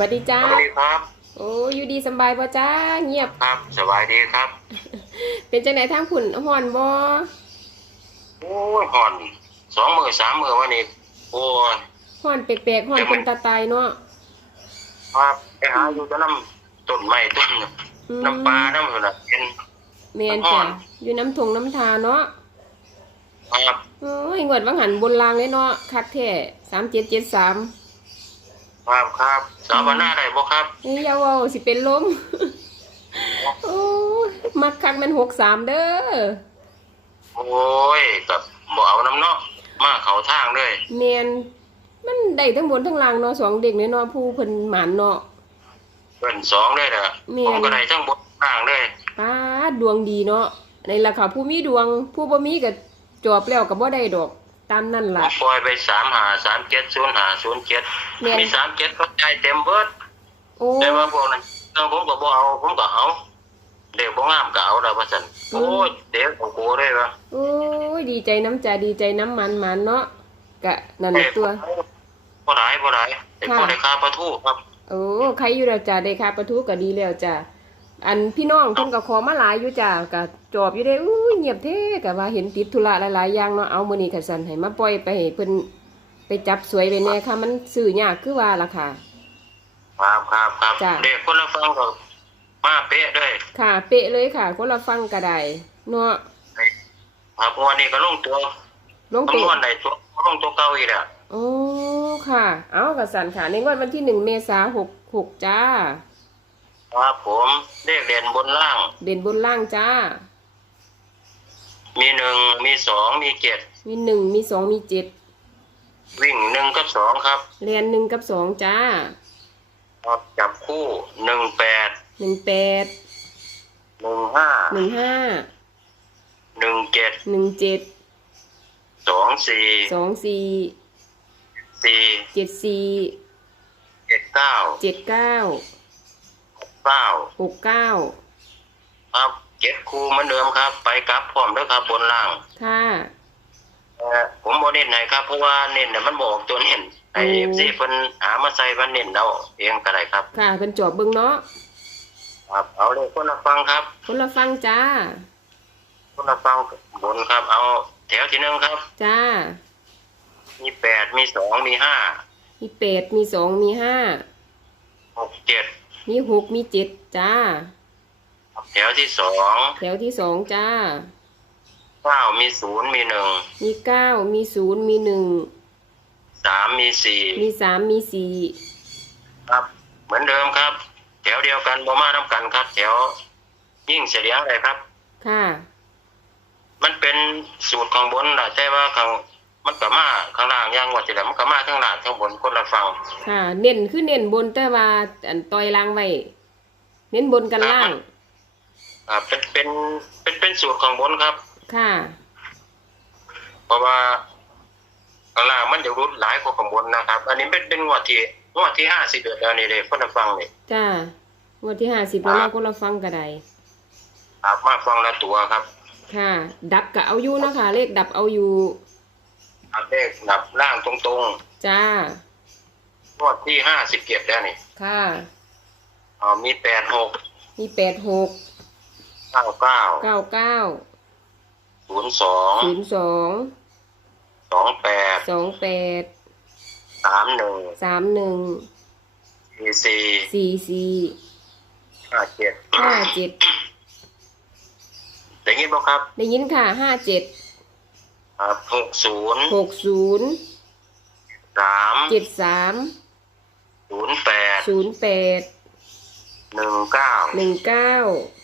วัสดีจ้า สวัสดีครับ โอ้อยู่ดีสำบายบ่จ้า เงียบ ครับ สบายดีครับ เป็นจังไหนทางผุ่นฮ้อนบ่โอ้ยห่อนสองมือสามมือวันนี้โอ้ยฮ้อนแปลกๆฮ้อนเป็นตาตายเนาะ ครับไปหาอยู่แตะน้ำต้นไม้ต้นอืมน้ำปลาน้ำอะไรเป็นแม่นฮ้อจ้ะนอยู่น้ำทงน้ำทาเนาะ ครับโอ้ยงวดวังหันบนรางเลยเนาะคักแท้3773 ครับครับสาวนาได้บ่ครับเอ้ยอย่าเว้าสิเป็นลมโอ้ยมักคักแมัน63เด้อโอ้ยกับบ่เอาน้ำเนาะมาเขาทางเลยแม่นมันได้ทั้งบนทั้งล่างเนาะสองเด็กเนาะผู้เพิ่นหมานเนาะเป็นสองเลยเด้อแม่นผมก็ได้ทั้งบนทางเลยป้าดดวงดีเนาะในราคาผู้มีดวง ผู้บ่มีก็จอบแล้วก็บ่ได้ดอก ตามนั่นผล่ะมปล่อยไปสามหาสามเจ็ดศูนย์หาศูนย์เจ็ดแม่น มีสามเจ็ดก็ใจายเต็มเบิดโอ้ แต่ว่าพวกนั้นเออผมก็บ่เอาผมก็เอาเด็กบ่งามก็เอาแล้วว่าซั่นโอ้ยเด็กของกูได้ปะโอ้ยดีใจน้ำใจดีใจน้ำมันมันเนาะกะนั่นแหละตัว บ่หลายบ่หลายแต่ค่ะพอได้ค่าปลาทูครับ โอ้ใครอยู่แล้วจ้ะได้ค่าประทูก็ดีแล้วจ้ะอันพี่น้องเพิ่นก็ขอมาหลายอยู่จ้ะก็ จอบอยู่ได้อู้ยเงียบเท่ก็ว่าเห็นติดธุระหลายๆอย่างเนาะเอามื้อนี้ถ้าซั่นให้มาปล่อยไปให้เพิ่นไปจับสวยไปแน่ค่ะ มันซื้อยากคือว่าล่ะค่ะ ครับครับครับจ้ะ เด็กคนละฟังก็มาเป๊ะเลยค่ะ เป๊ะเลยค่ะคนละฟังก็ได้เนาะครับวันนี้ก็ลงตัวลงตัวคำนวณได้ตัวลงตัวเก่าอีกแล้วโอ้ค่ะ เอากระสันค่ะ ในงวดวันที่หนึ่งเมษาหกหกจ้า ครับผมเลขเด่นบนล่าง เด่นบนล่างจ้า มีหนึ่งมีสองมีเจ็ดมีหนึ่งมีสองมีเจ็ดวิ่งหนึ่งกับสองครับเรียนหนึ่งกับสองจ้าครับจับคู่หนึ่งแปดหนึ่งแปดหนึ่งห้าหนึ่งห้าหนึ่งเจ็ดหนึ่งเจ็ดสองสี่สองสี่สี่เจ็ดสี่เจ็ดเก้าเจ็ดเก้าเก้าหกเก้าครับ เจ็ดคู่เหมือนเดิมครับ ไปกลับพร้อมด้วยครับบนล่างค่ะเอ่อผมบอเน้นให้ครับเพราะว่าเน้นเนี่ยมันบอกตัวเน้นไอ้อืมซีเพิ่นหามาใส่มันเน้นเอาเองก็ได้ครับ ค่ะเป็นจอบเบิ้งเนาะครับ เอาเลยคนละฟังครับ คนละฟังจ้า คนละฟังบนครับ เอาแถวที่หนึ่งครับ จ้า มีแปดมีสองมีห้ามีแปดมีสองมีห้าหกเจ็ดมีหกมีเจ็ดจ้า แถวที่สองแถวที่สองจ้าเก้ามีศูนย์มีหนึ่งมีเก้ามีศูนย์มีหนึ่งสามมีสี่มีสามมีสี่ครับ เหมือนเดิมครับ แถวเดียวกันบ่มาน้ำกันครับ แถวยิ่งเสียงอะไรครับ ค่ะ มันเป็นสูตรข้างบนนะแต่ว่าข้างมันก็มาข้างล่างอย่างว่าจะได้มันก็มาข้างล่างข้างบนคนละฟัง ค่ะ เน้นคือเน้นบนแต่ว่าอันต่อยล่างไว้ เน้นบนกันล่าง อ่าเป็นเป็นเป็นเป็นสูตรข้างบนครับ ค่ะ เพราะว่าข้างล่างมันจะรุดหลายกว่าข้างบนนะครับ อันนี้เป็นเป็นงวดที่งวดที่ห้าสิบเอ็ดแล้วนี่เลยคนละฟังนี่จ้าวันที่ห้าสิบแล้วเราก็เราฟังกระไดครับมาฟังละตัวครับ ค่ะ ดับกับเอาอยู่เนาะค่ะเลขดับเอาอยู่อันเลขนับล่างตรงจ้า ๆงวดที่ห้าสิบเจ็ดแล้วนี่ค่ะ อ่ามีแปดหกมีแปดหก เก้าเก้าเก้าเก้าศูนย์สองศูนย์สองสองแปดสองแปดสามหนึ่งสามหนึ่งสี่สี่สี่สี่ห้าเจ็ดห้าเจ็ดอย่างนี้บ่ครับ ได้ยินค่ะห้าเจ็ดครับหกศูนย์หกศูนย์สามเจ็ดสามศูนย์แปดศูนย์แปดหนึ่งเก้าหนึ่งเก้าห้า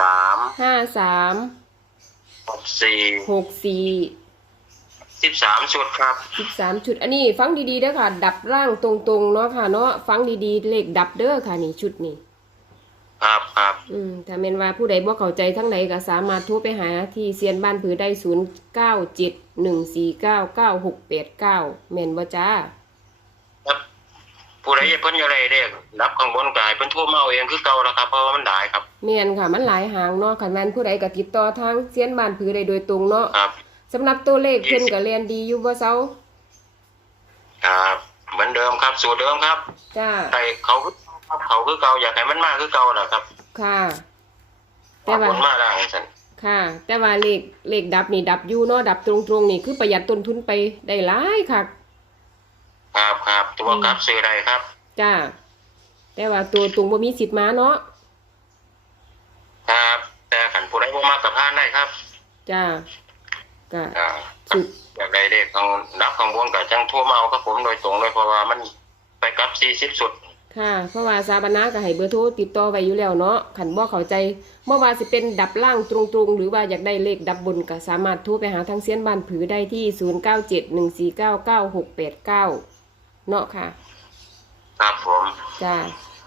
สามห้าสามหกสี่หกสี่สิบสามชุดครับสิบสามชุด อันนี้ฟังดีๆเด้อค่ะ ดับร่างตรงๆเนาะค่ะ เนาะฟังดีๆเลขดับเด้อค่ะนี่ชุดนี้ครับครับอืมถ้าแม่นว่าผู้ใดบ่เข้าใจทั้งใดก็สามารถโทรไปหาที่เซียนบ้านผือได้ศูนย์เก้าเจ็ดหนึ่งสี่เก้าเก้าหกแปดเก้าแม่นบ่จ้า ครับ ผู้ใดเพิ่นจะได้เรียกรับข้างบนกายเพิ่นโทรมาเอาเองคือเก่าแล้วครับเพราะว่ามันหลายครับแม่นค่ะ มันหลายหางเนาะคันแม่นผู้ใดก็ติดต่อทางเซียนบ้านผือได้โดยตรงเนาะครับ สำหรับตัวเลขเพิ่นก็เรียนดีอยู่บ่เซาครับเหมือนเดิมครับ สูตรเดิมครับจ้าแต่เขาเขาคือเก่าอยากให้มันมากคือเก่าแหละครับค่ะ แต่ว่าผลมาได้สันค่ะ แต่ว่าเลขเลขดับนี่ดับอยู่เนาะดับตรงๆนี่คือประหยัดต้นทุนไปได้หลายค่ะ ครับครับตัวกลับซื้อได้ครับจ้าแต่ว่าตัวตรงบ่มีสิทธิ์มาเนาะครับ แต่ขันผู้ใดบ่มากกับพานได้ครับจ้าก็อ่าสุดอยากได้เลขของนับข้างบนกับจังโทั่วมาเอาครับผมโดยตรงเลยเพราะว่ามันไปกลับสี่สิบสุด ค่ะ เพราะว่าซาบานาก็ให้เบอร์โทรติดต่อไว้อยู่แล้วเนาะขันบ่เข้าใจเมื่อว่าสิเป็นดับล่างตรงๆ หรือว่าอยากได้เลขดับบนก็สามารถโทรไปหาทางเซียนบ้านผือได้ที่ 0971499689 เนาะค่ะ ครับผมจ้า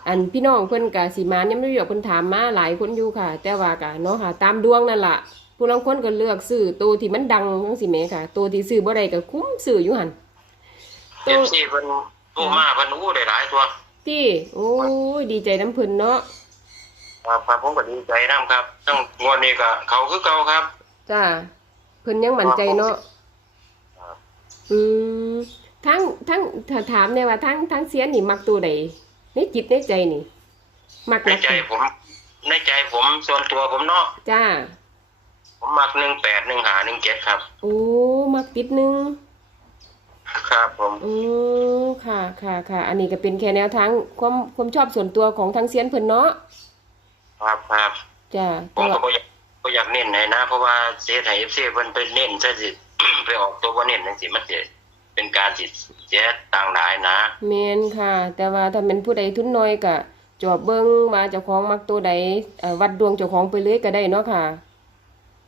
อันพี่น้องเพิ่นกะสิมาเนี่ยไม่รู้เพิ่นถามมาหลายคนอยู่ค่ะ แต่ว่ากะเนาะค่ะ ตามดวงนั่นล่ะผู้ลางคนก็เลือกซื้อตัวที่มันดังจังซี่แหมค่ะ ตัวที่ซื้อบ่ได้ก็คุ้มซื้ออยู่หั่นเอฟซีเพิ่นโทรมาเพิ่นอู้ได้หลายตัวที่โอ้ยดีใจน้ำเพิ่นเนาะครับครับผมก็ดีใจนํครับทั้งงวดนี้ก็เขาคือเก่าครับ จ้าเพิ่นยังมั่นใจเนาะครับอืม ทั้งทั้งถ้าถามเนี่ยว่าทั้งทั้งเสียนนี่มักตัวใดในจิตในใจนี่ มักในมักใจผม ในใจผมส่วนตัวผมเนาะจ้า ผมมักหนึ่งแปดหนึ่งหาหนึ่งเจ็ดครับ โอ้มักติดหนึงครับผมอืมค่ะค่ะค่ะ อันนี้ก็เป็นแค่แนวทางความความชอบส่วนตัวของทางเซียนเพิ่นเนาะครับครับจ้าผมแต่ก็ว่าบ่อยากบ่อยากเน้นให้นะ เพราะว่าเสียไทยเอฟซีเพิ่นไปเน้นซะสิไปออกตัวบ่เน้นจังซี่มันสิ เป็นการสิเสียต่างหลายนะแม่นค่ะ แต่ว่าถ้าเป็นผู้ใดทุนน้อยก็จอบเบิ่งว่าเจ้าของมักตัวใดเอ่อวัดดวงเจ้าของไปเลยก็ได้เนาะค่ะ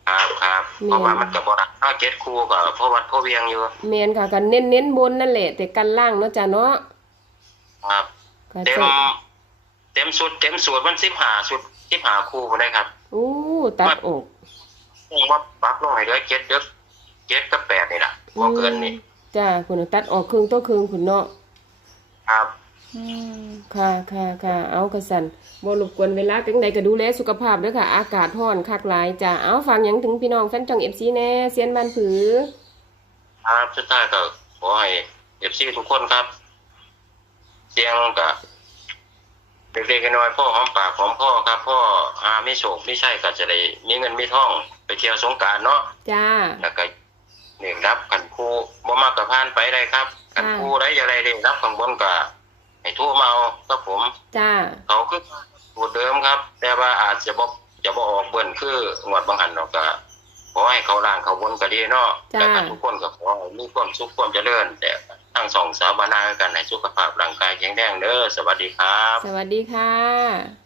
ครับครับแม่นเพราะว่ามันก็บ่รักถ้าเก็ตคู่ก็เพราะวัดเพราะเวียงอยู่แม่นค่ะก็เน้นเน้นบนนั่นแหละ แต่กันล่างเนาะจ้าเนาะครับ ค่ะเต็มใช่เต็มสุดเต็มสูตรมัน15สุด15คู่บ่ได้ครับโอ้ตัดออกผมว่าปรับลงให้เหลือเจ็ดเด้อเจ็ดกับแปดนี่ล่ะบ่เกินนี่ จ้าคุณตัดออกครึ่งต่อครึ่งคุณเนาะครับค่ะค่ะค่ะเอากระสันบ่รบกวนเวลาจังใดก็ดูแลสุขภาพเด้อค่ะ อากาศร้อนคักหลายจ้าเอาฟังหยังถึงพี่น้องแฟนจ่อง FC แน่เซียนบ้านผือ ครับสุดท้ายก็ขอให้ FC ทุกคนครับ เสียงก็เด็กๆน้อยๆพ่อหอมปากหอมพ่อครับ พ่ออาไม่โศกไม่ใช่ก็จะได้มีเงินมีทองไปเที่ยวสงกรารเนาะจ้า แล้วก็ เด็กรับกันครูบ่มากกับพานไปได้ครับ กันครูได้อย่างไรเด็กรับข้างบนก็ให้โทั่วมาเอาครับผม จ้า เขาคือสูตรเดิมครับ แต่ว่าอาจจะบ่จะบ่ออกเบิ่นคืองวดบางหันเนาะก็ขอให้เขาล่างเขาบนก็ดีเนาะจ้าแล้วก็ทุกคนก็ขอให้มีความสุขความเจริญแต่ทั้งสองสาวบานากันให้สุขภาพร่างกายแข็งแรงเด้อสวัสดีครับ สวัสดีค่ะ